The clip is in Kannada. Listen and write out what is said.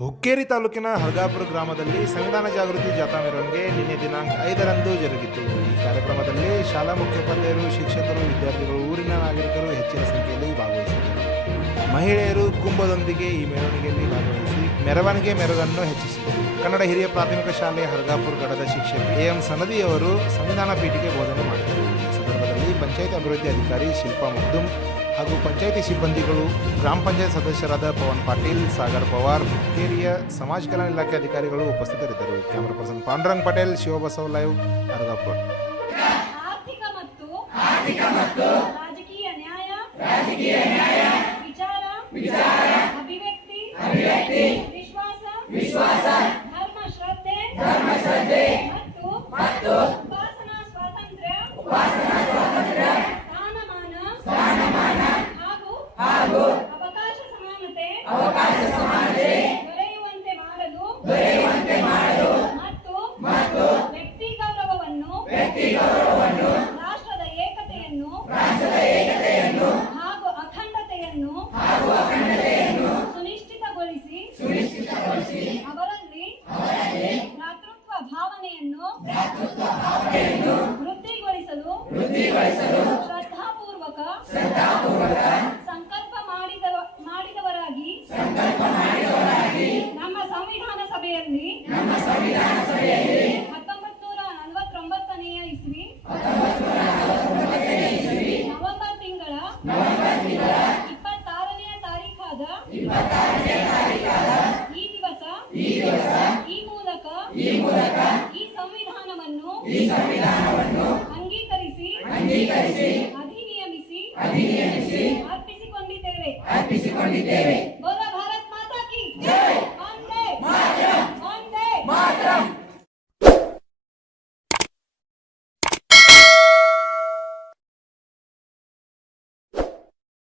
ಹುಕ್ಕೇರಿ ತಾಲೂಕಿನ ಹರ್ಗಾಪುರ ಗ್ರಾಮದಲ್ಲಿ ಸಂವಿಧಾನ ಜಾಗೃತಿ ಜಾಥಾ ಮೆರವಣಿಗೆ ನಿನ್ನೆ ದಿನಾಂಕ ಐದರಂದು ಜರುಗಿತು. ಈ ಕಾರ್ಯಕ್ರಮದಲ್ಲಿ ಶಾಲಾ ಮುಖ್ಯೋಪಾಧ್ಯಾಯರು, ಶಿಕ್ಷಕರು, ವಿದ್ಯಾರ್ಥಿಗಳು, ಊರಿನ ನಾಗರಿಕರು ಹೆಚ್ಚಿನ ಸಂಖ್ಯೆಯಲ್ಲಿ ಭಾಗವಹಿಸಿದರು ಮಹಿಳೆಯರು ಕುಂಭದೊಂದಿಗೆ ಈ ಮೆರವಣಿಗೆಯಲ್ಲಿ ಭಾಗವಹಿಸಿ ಮೆರವಣಿಗೆ ಮೆರವನ್ನು ಹೆಚ್ಚಿಸಿದರು. ಕನ್ನಡ ಹಿರಿಯ ಪ್ರಾಥಮಿಕ ಶಾಲೆ ಹರ್ಗಾಪುರ ಗಡದ ಶಿಕ್ಷಕ ಎ ಎಂ ಸನದಿಯವರು ಸಂವಿಧಾನ ಪೀಠಕ್ಕೆ ಬೋಧನೆ ಮಾಡಿದರು. ಪಂಚಾಯತ್ ಅಭಿವೃದ್ಧಿ ಅಧಿಕಾರಿ ಶಿಲ್ಪಾ ಮಗ್ದುಮ್ ಹಾಗೂ ಪಂಚಾಯಿತಿ ಸಿಬ್ಬಂದಿಗಳು ಗ್ರಾಮ ಪಂಚಾಯತ್ ಸದಸ್ಯರಾದ ಪವನ್ ಪಾಟೀಲ್, ಸಾಗರ್ ಪವಾರ್ ಹಿರಿಯ ಸಮಾಜ ಕಲ್ಯಾಣ ಇಲಾಖೆ ಅಧಿಕಾರಿಗಳು ಉಪಸ್ಥಿತರಿದ್ದರು. Camera person Pandurang Patel, Shivabasava live Hargapura ಶ್ರದ್ಧಾಪೂರ್ವಕ ಸಂಕಲ್ಪ ಮಾಡಿದ ಮಾಡಿದವರಾಗಿ ಸಂಕಲ್ಪ ಮಾಡಿದವರಾಗಿ ನಮ್ಮ ಸಂವಿಧಾನ ಸಭೆಯಲ್ಲಿ ನಮ್ಮ ಸಂವಿಧಾನ ಸಭೆಯಲ್ಲಿ ಹತ್ತೊಂಬತ್ತು ನೂರ ನಲವತ್ತೊಂಬತ್ತನೆಯ ಇಸ್ವಿ ನವೆಂಬರ್ ತಿಂಗಳ ಇಪ್ಪತ್ತಾರನೆಯ ತಾರೀಖಾದ ಈ ದಿವಸ ಈ ಮೂಲಕ ಈ ಸಂವಿಧಾನವನ್ನು ಹಾಗಿ ಅಧಿನಿಯಮಿಸಿ ಆದಿನಿಯಮಿಸಿ ಅರ್ಪಿಸಿಕೊಂಡಿದ್ದೇವೆ. ಆಪಿಸಿ